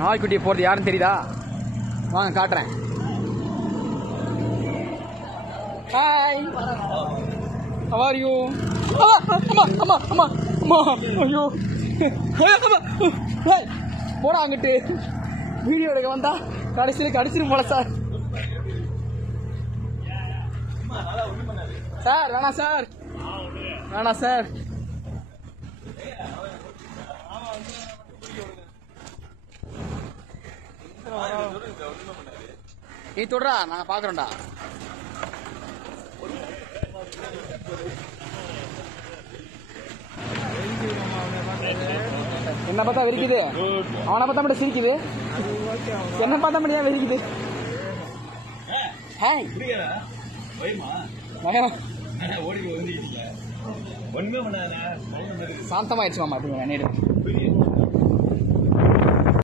நாய்க்குட்டியை போகிறது யாருன்னு தெரியுதா? வாங்க காட்டுறேன். Hi, how are you? அம்மா ஐயோ போடா அங்கிட்டு. வீடியோ எடுக்க வந்தா கடைசியில் கடிச்சிரும் போல சார். சார் வேணாம் சார், வேணாம் சார். நீ தொடரா, நாங்க பாக்குறோம்டா. என்ன பார்த்தா வெறிக்குது, அவனை பார்த்தா மட்டும் சிரிக்குது, என்ன பார்த்தா மட்டும் வெறிக்குது. சாந்தமாயிடுச்சு மாமா.